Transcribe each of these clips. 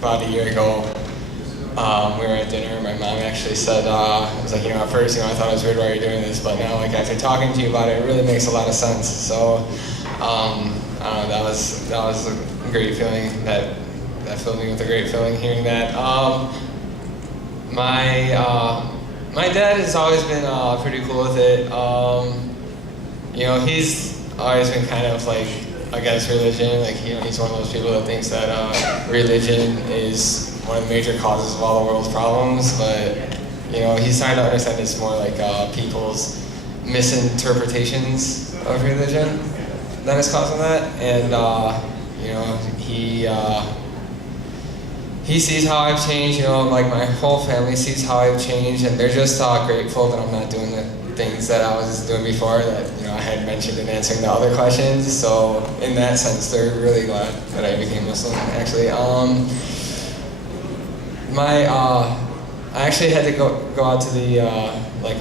about a year ago, we were at dinner. My mom actually said, it was like, at first, I thought it was weird why you're doing this, but now, like, after talking to you about it, it really makes a lot of sense. So, I don't know, that was a great feeling. That filled me with a great feeling hearing that. My dad has always been pretty cool with it. He's always been kind of like against religion. Like, he's one of those people that thinks that religion is one of the major causes of all the world's problems. But he's starting to understand it's more like people's misinterpretations of religion that is causing that. And he sees how I've changed, like my whole family sees how I've changed, and they're just grateful that I'm not doing the things that I was doing before that, I had mentioned in answering the other questions. So in that sense, they're really glad that I became Muslim, actually. I actually had to go out to the,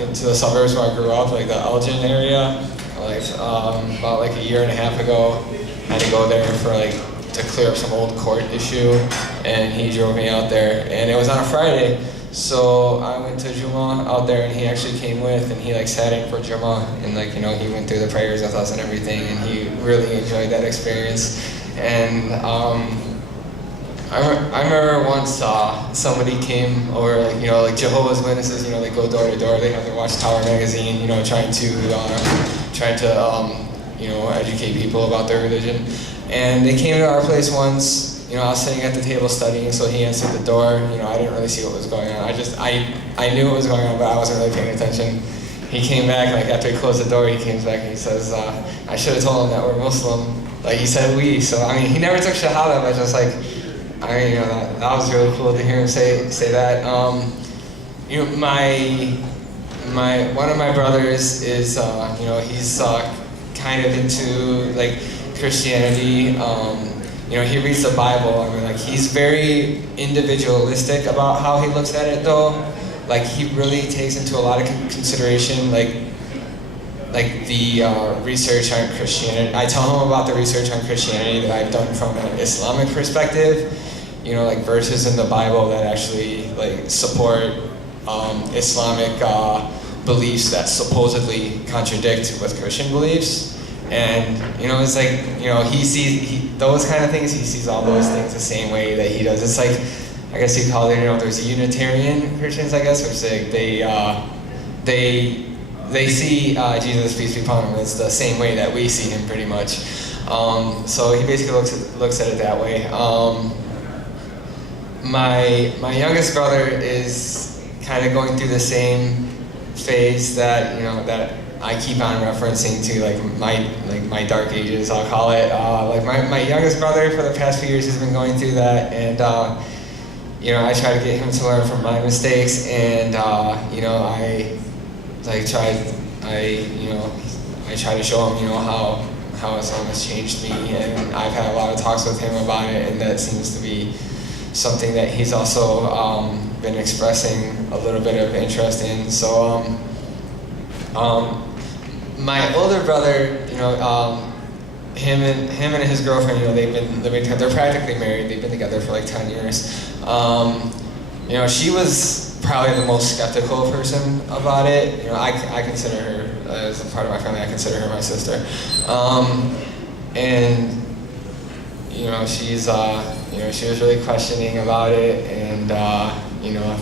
into the suburbs where I grew up, like the Elgin area, about like a year and a half ago. I had to go there for to clear up some old court issue, and he drove me out there, and it was on a Friday, so I went to Jummah out there, and he actually came with, and he sat in for Jummah, and he went through the prayers with us and everything, and he really enjoyed that experience. And I remember once somebody came over, like Jehovah's Witnesses, they go door to door, they have their Watchtower magazine, trying to educate people about their religion. And they came to our place once, I was sitting at the table studying, so he answered the door. I didn't really see what was going on. I knew what was going on, but I wasn't really paying attention. He came back, after he closed the door, he came back and he says, I should have told him that we're Muslim. He said we, so he never took shahada, but just that was really cool to hear him say that. One of my brothers is, he's kind of into Christianity. He reads the Bible. He's very individualistic about how he looks at it, though. He really takes into a lot of consideration, the research on Christianity. I tell him about the research on Christianity that I've done from an Islamic perspective. Verses in the Bible that actually support Islamic beliefs that supposedly contradict with Christian beliefs. And it's he sees those kind of things. He sees all those things the same way that he does. It's I guess you call it. There's Unitarian Christians, I guess, which they see Jesus, peace be upon him, it's the same way that we see him, pretty much. So he basically looks at it that way. My youngest brother is kind of going through the same phase that that I keep on referencing to, my dark ages, I'll call it. My youngest brother for the past few years has been going through that, and I try to get him to learn from my mistakes, and I try to show him how Islam has changed me, and I've had a lot of talks with him about it, and that seems to be something that he's also been expressing a little bit of interest in. So my older brother, him and his girlfriend, they've been living together. They're practically married. They've been together for 10 years. She was probably the most skeptical person about it. I consider her as a part of my family. I consider her my sister. And she's she was really questioning about it, and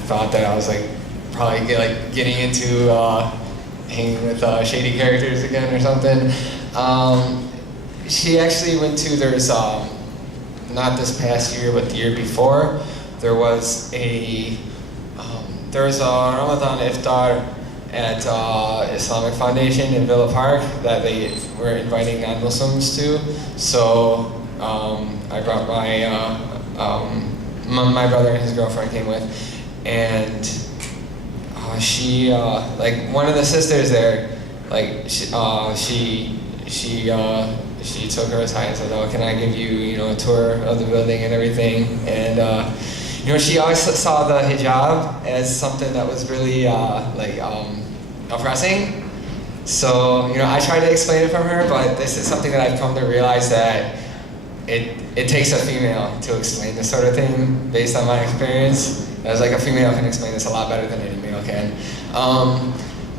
thought that I was probably getting into hanging with shady characters again or something. She actually went to, not this past year, but the year before, there was a Ramadan iftar at Islamic Foundation in Villa Park that they were inviting non-Muslims to. So I brought my brother and his girlfriend came with, and she one of the sisters there, she took her aside and said, "Oh, can I give you a tour of the building and everything?" And she always saw the hijab as something that was really oppressing. So I tried to explain it from her, but this is something that I've come to realize that it takes a female to explain this sort of thing based on my experience. I was like, a female can explain this a lot better than any male can.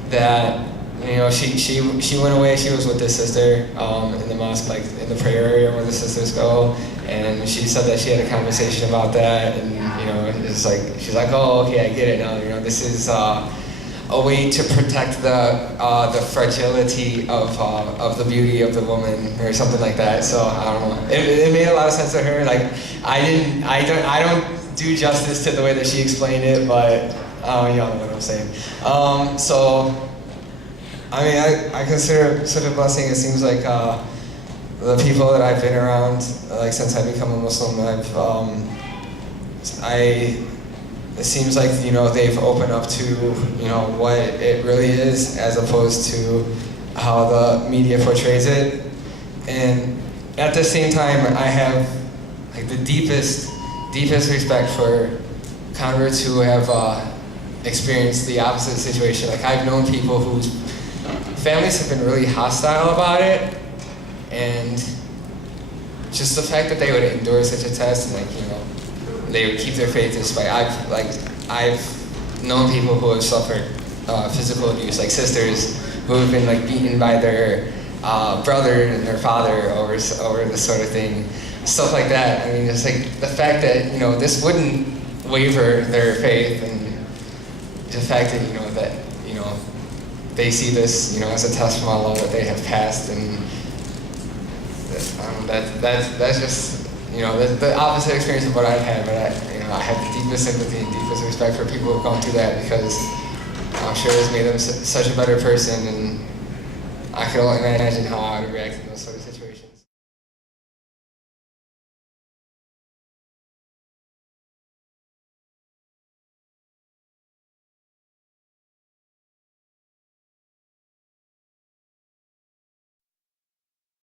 That, you know, she went away, she was with this sister in the mosque, like in the prayer area where the sisters go, and she said that she had a conversation about that, and you know, it's like, she's like, oh, okay, I get it now, you know, this is a way to protect the fragility of the beauty of the woman, or something like that. So I don't know. It made a lot of sense to her. Like I don't do justice to the way that she explained it, but y'all know what I'm saying. So I mean, I consider it such a blessing. It seems like the people that I've been around, like since I become a Muslim, it seems like, you know, they've opened up to, you know, what it really is, as opposed to how the media portrays it. And at the same time, I have like the deepest respect for converts who have experienced the opposite situation. Like, I've known people whose families have been really hostile about it, and just the fact that they would endure such a test, and like, you know, they would keep their faith despite. I've known people who have suffered physical abuse, like sisters who have been like beaten by their brother and their father over this sort of thing, stuff like that. I mean, it's like the fact that, you know, this wouldn't waver their faith, and the fact that, you know, they see this, you know, as a test from Allah that they have passed, and that's just, you know, the opposite experience of what I've had. But I have the deepest sympathy and deepest respect for people who've gone through that, because I'm sure it's made them such a better person, and I can only imagine how I would react to those sort of